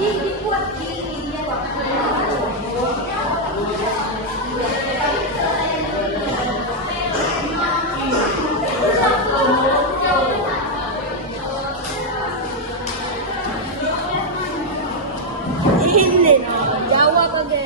dibuat gini dia ini Jawa kage.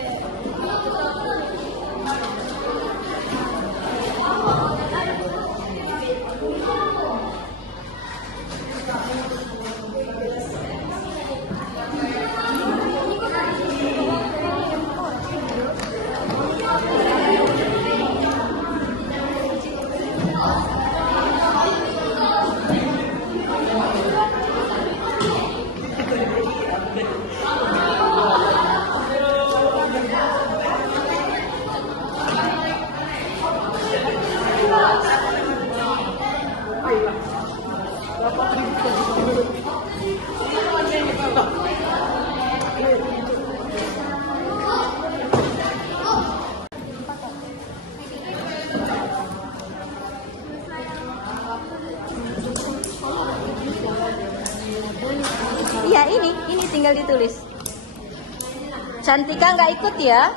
Iya ini tinggal ditulis. Cantika nggak ikut ya?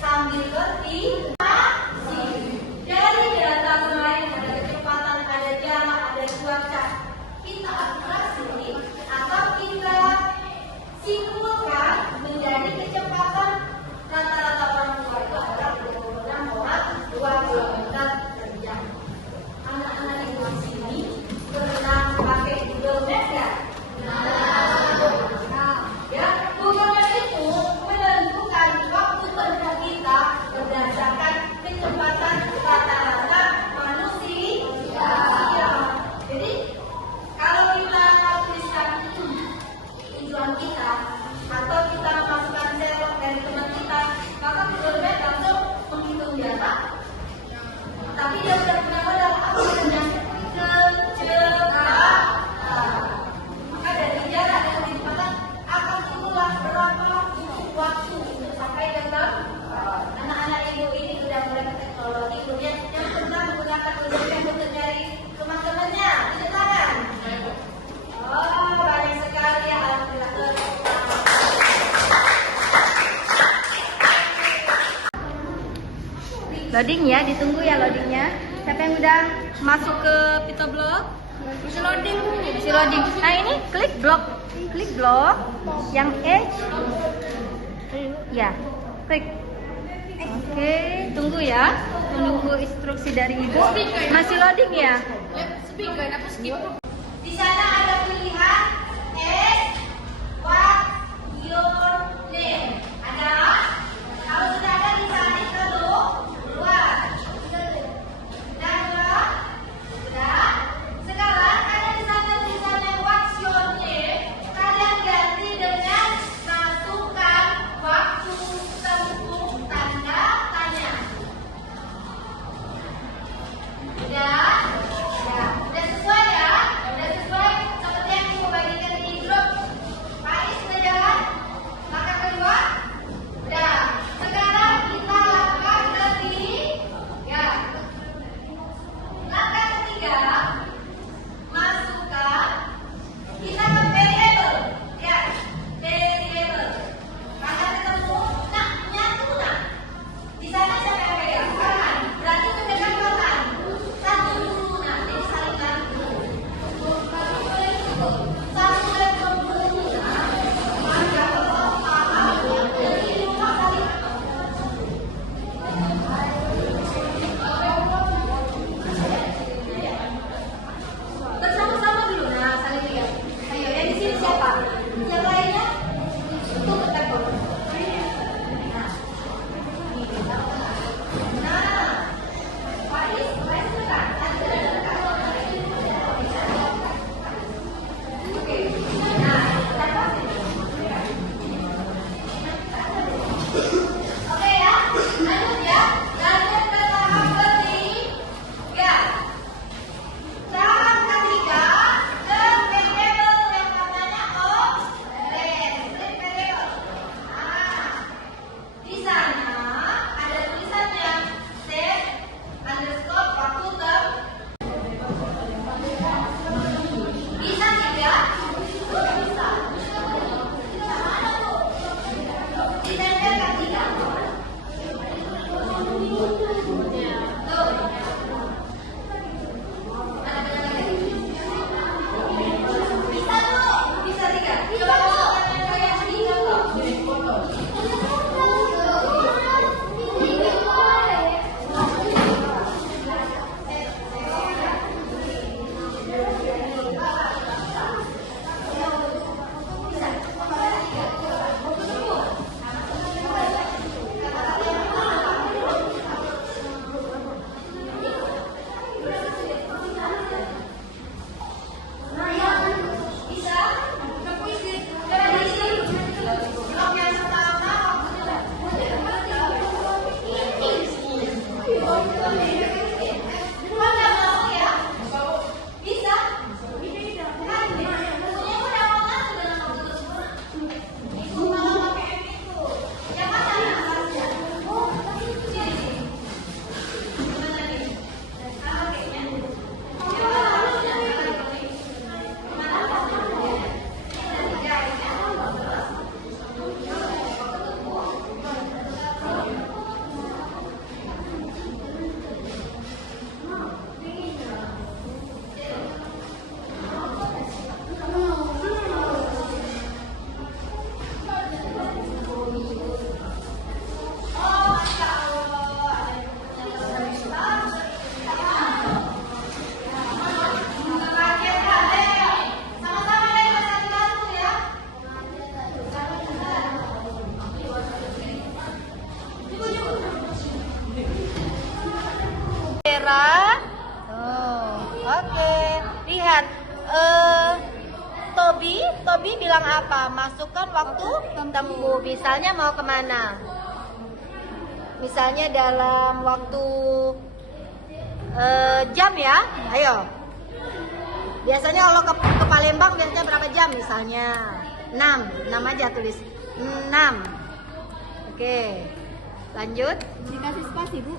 sambil berinteraksi. Dari data kemarin ada kecepatan, ada jarak, ada cuaca. Kita akumulasi atau kita simpulkan menjadi kecepatan rata-rata orang tua itu adalah 26 orang 2 km per jam. Anak-anak ibu di sini pernah pakai Google Maps ya? Ya, Google Maps itu menentukan waktu tempuh kita berdasarkan kecepatan rata-rata manusia. Jadi kalau kita tuliskan tujuan kita atau kita memasukkan sel dari teman kita, maka Google Maps langsung menghitung jarak. Tapi dia sudah punya modal apa dengan kecepatan. Maka dari jarak dan kecepatan akan keluar berapa waktu untuk sampai ke tempat. Anak-anak ibu ini sudah mulai teknologi, kemudian yang pernah menggunakan Google Maps untuk mencari teman-temannya, tunjuk tangan. Oh, banyak sekali ya, alhamdulillah. Loading ya, ditunggu ya loadingnya. Siapa yang udah masuk ke PitoBlog? Masih loading. Masih loading. Nah ini klik blog yang H. Ya, klik. Oke, tunggu ya. Menunggu instruksi dari ibu. Masih loading ya? Di sana ada pilihan what your name. Ada? Kalau sudah ada di sana keluar. Sudah? Sekarang ada di sana tulisannya what's your name. Kalian ganti dengan masukkan waktu tempuh tanda tanya. Udah? Ya, udah sesuai ya? Udah sesuai? Tobi bilang apa? Masukkan waktu tempuh. Misalnya mau kemana? Misalnya dalam waktu jam ya. Ayo. Biasanya kalau ke Palembang biasanya berapa jam? Misalnya 6 aja tulis 6. Oke. Lanjut. Dikasih spasi, Bu.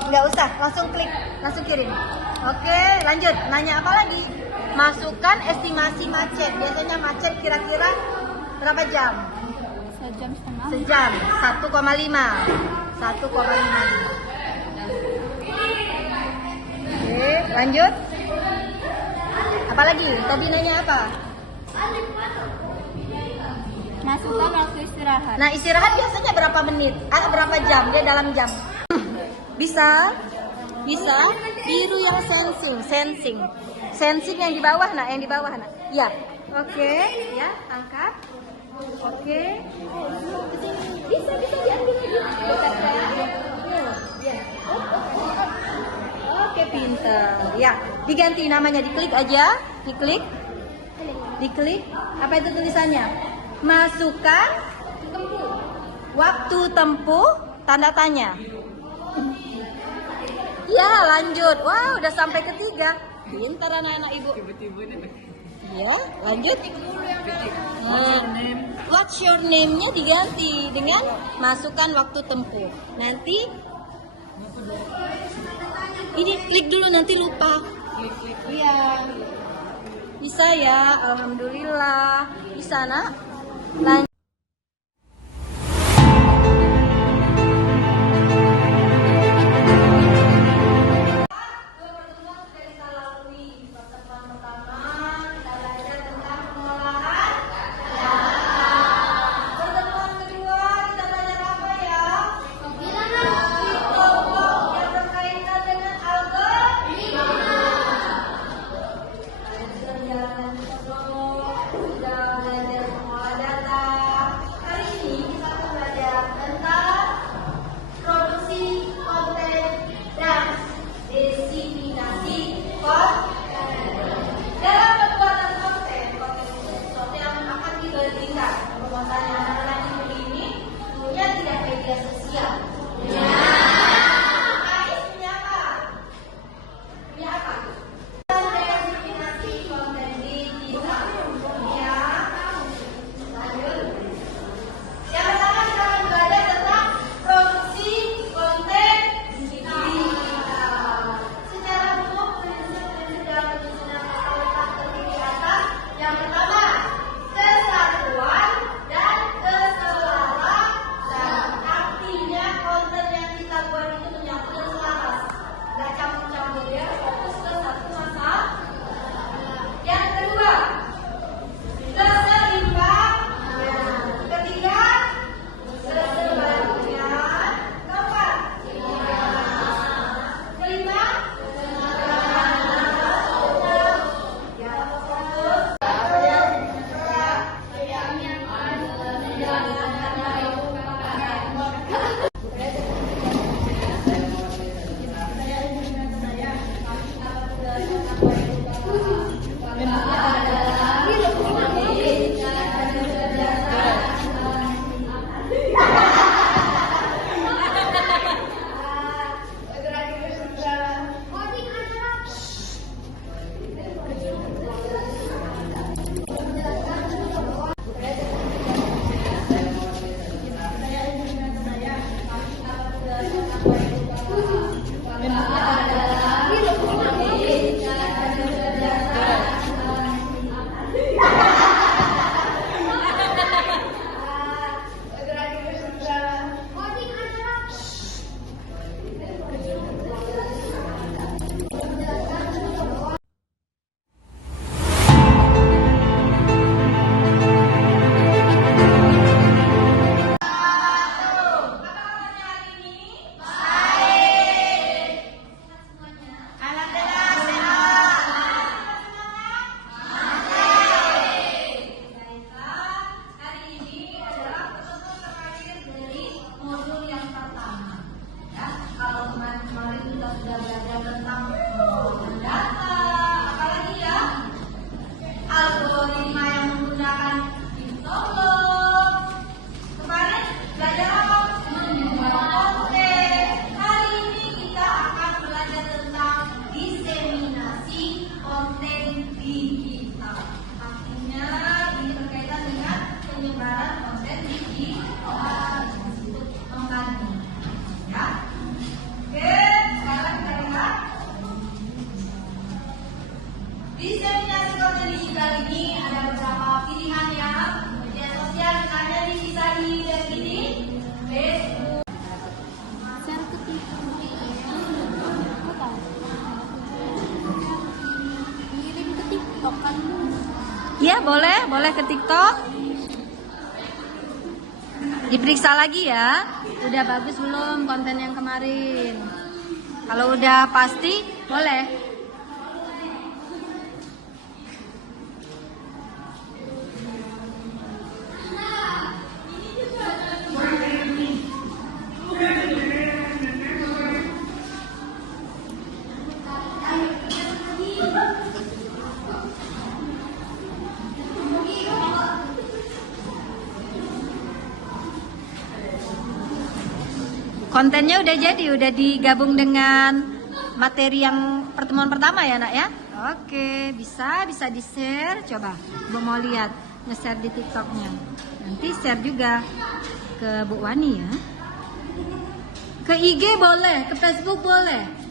Nggak usah, langsung klik, langsung kirim. Oke, lanjut. Nanya apa lagi? Masukkan estimasi macet. Biasanya macet kira-kira berapa jam? Sejam setengah. Sejam, 1,5. 1,5. Oke, lanjut. Apa lagi? Tadi nanya apa? Masukkan waktu istirahat. Nah, istirahat biasanya berapa menit? Berapa jam? Dia dalam jam. Bisa? Biru yang sensing yang di bawah, nak, yang di bawah, nak. Ya. Oke, ya, angkat. Oke. Bisa diambil lagi. Ya. Oke, pinter. Ya, diganti namanya, diklik aja, diklik. Apa itu tulisannya? Masukkan waktu tempuh tanda tanya. Ya, lanjut. Wah, udah sampai ketiga. Pintar anak-anak ibu. Ya, lanjut. What's your name-nya diganti dengan masukkan waktu tempuh. Nanti ini klik dulu, nanti lupa. Iya. Bisa ya, alhamdulillah. Bisa, nak. Lanjut. Sudah belajar mengolah data, Iya, boleh ke TikTok. Diperiksa lagi ya. Udah bagus belum konten yang kemarin? Kalau udah pasti, boleh. Kontennya udah jadi, udah digabung dengan materi yang pertemuan pertama ya nak ya. Oke, bisa di-share. Coba, Ibu mau lihat nge-share di TikToknya. Nanti share juga ke Bu Wani ya. Ke IG boleh, ke Facebook boleh.